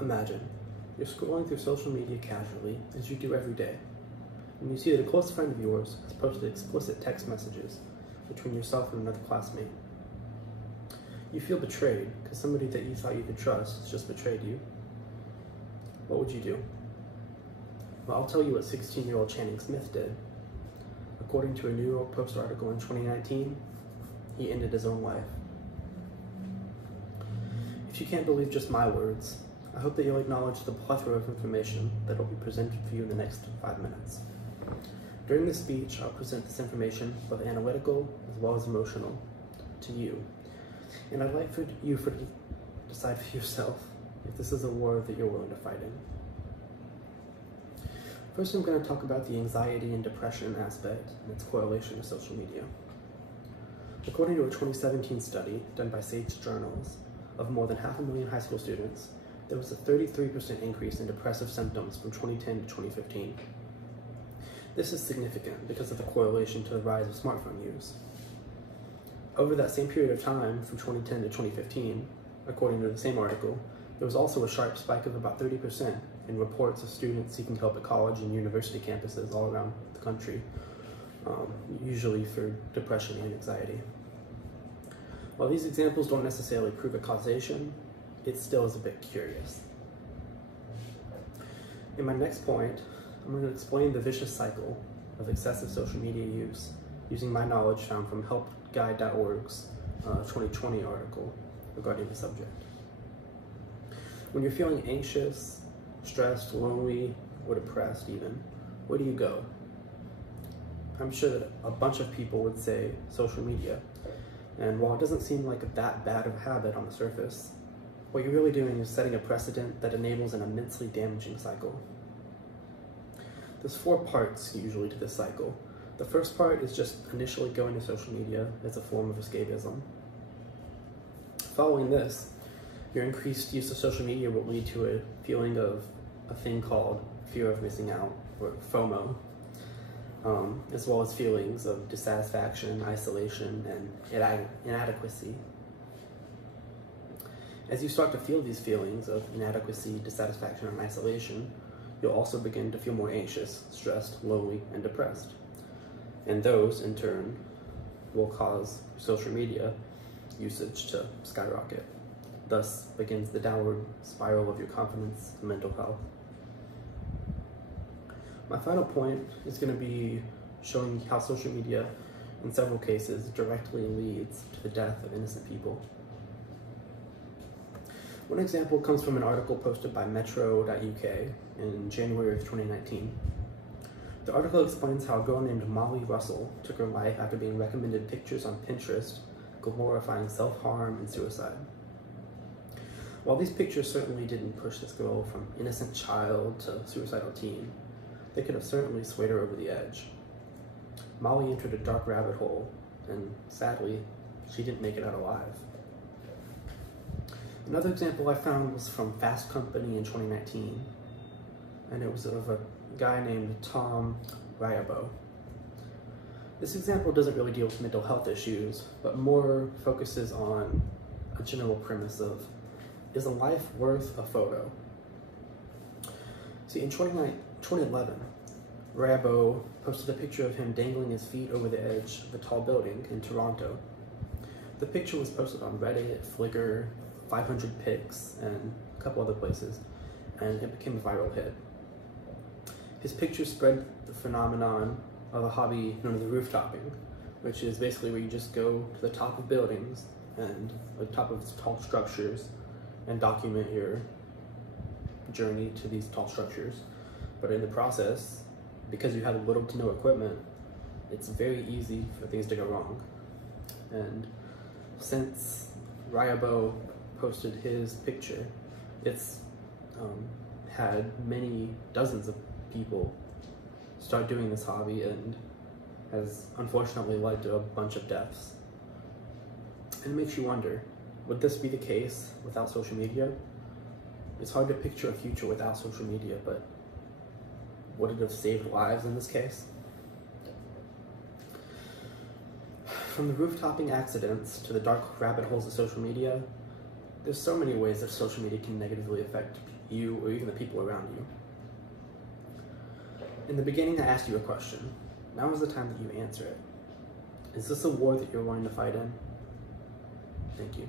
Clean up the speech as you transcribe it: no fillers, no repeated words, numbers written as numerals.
Imagine, you're scrolling through social media casually, as you do every day, and you see that a close friend of yours has posted explicit text messages between yourself and another classmate. You feel betrayed because somebody that you thought you could trust has just betrayed you. What would you do? Well, I'll tell you what 16-year-old Channing Smith did. According to a New York Post article in 2019, he ended his own life. If you can't believe just my words, I hope that you'll acknowledge the plethora of information that will be presented for you in the next 5 minutes. During this speech, I'll present this information, both analytical as well as emotional, to you. And I'd like for you to decide for yourself if this is a war that you're willing to fight in. First, I'm going to talk about the anxiety and depression aspect and its correlation with social media. According to a 2017 study done by Sage Journals of more than 500,000 high school students, there was a 33% increase in depressive symptoms from 2010 to 2015. This is significant because of the correlation to the rise of smartphone use. Over that same period of time, from 2010 to 2015, according to the same article, there was also a sharp spike of about 30% in reports of students seeking help at college and university campuses all around the country, usually for depression and anxiety. While these examples don't necessarily prove a causation, it still is a bit curious. In my next point, I'm going to explain the vicious cycle of excessive social media use using my knowledge found from helpguide.org's 2020 article regarding the subject. When you're feeling anxious, stressed, lonely, or depressed even, where do you go? I'm sure that a bunch of people would say social media. And while it doesn't seem like that bad of a habit on the surface, what you're really doing is setting a precedent that enables an immensely damaging cycle. There's 4 parts usually to this cycle. The first part is just initially going to social media as a form of escapism. Following this, your increased use of social media will lead to a feeling of a thing called fear of missing out, or FOMO, as well as feelings of dissatisfaction, isolation, and inadequacy. As you start to feel these feelings of inadequacy, dissatisfaction, and isolation, you'll also begin to feel more anxious, stressed, lonely, and depressed. And those, in turn, will cause social media usage to skyrocket. Thus begins the downward spiral of your confidence and mental health. My final point is going to be showing how social media, in several cases, directly leads to the death of innocent people. One example comes from an article posted by Metro.uk in January of 2019. The article explains how a girl named Molly Russell took her life after being recommended pictures on Pinterest glorifying self-harm and suicide. While these pictures certainly didn't push this girl from innocent child to suicidal teen, they could have certainly swayed her over the edge. Molly entered a dark rabbit hole, and sadly, she didn't make it out alive. Another example I found was from Fast Company in 2019, and it was of a guy named Tom Ryabo. This example doesn't really deal with mental health issues, but more focuses on a general premise of, is a life worth a photo? See, in 2011, Ryabo posted a picture of him dangling his feet over the edge of a tall building in Toronto. The picture was posted on Reddit, Flickr, 500 pics, and a couple other places, and it became a viral hit. His picture spread the phenomenon of a hobby known as roof-topping, which is basically where you just go to the top of buildings and the top of tall structures and document your journey to these tall structures. But in the process, because you have little to no equipment, it's very easy for things to go wrong. And since Ryabo posted his picture, it's had many dozens of people start doing this hobby and has unfortunately led to a bunch of deaths. And it makes you wonder, would this be the case without social media? It's hard to picture a future without social media, but would it have saved lives in this case? From the roof-topping accidents to the dark rabbit holes of social media, There's so many ways that social media can negatively affect you or even the people around you. In the beginning, I asked you a question. Now is the time that you answer it. Is this a war that you're wanting to fight in? Thank you.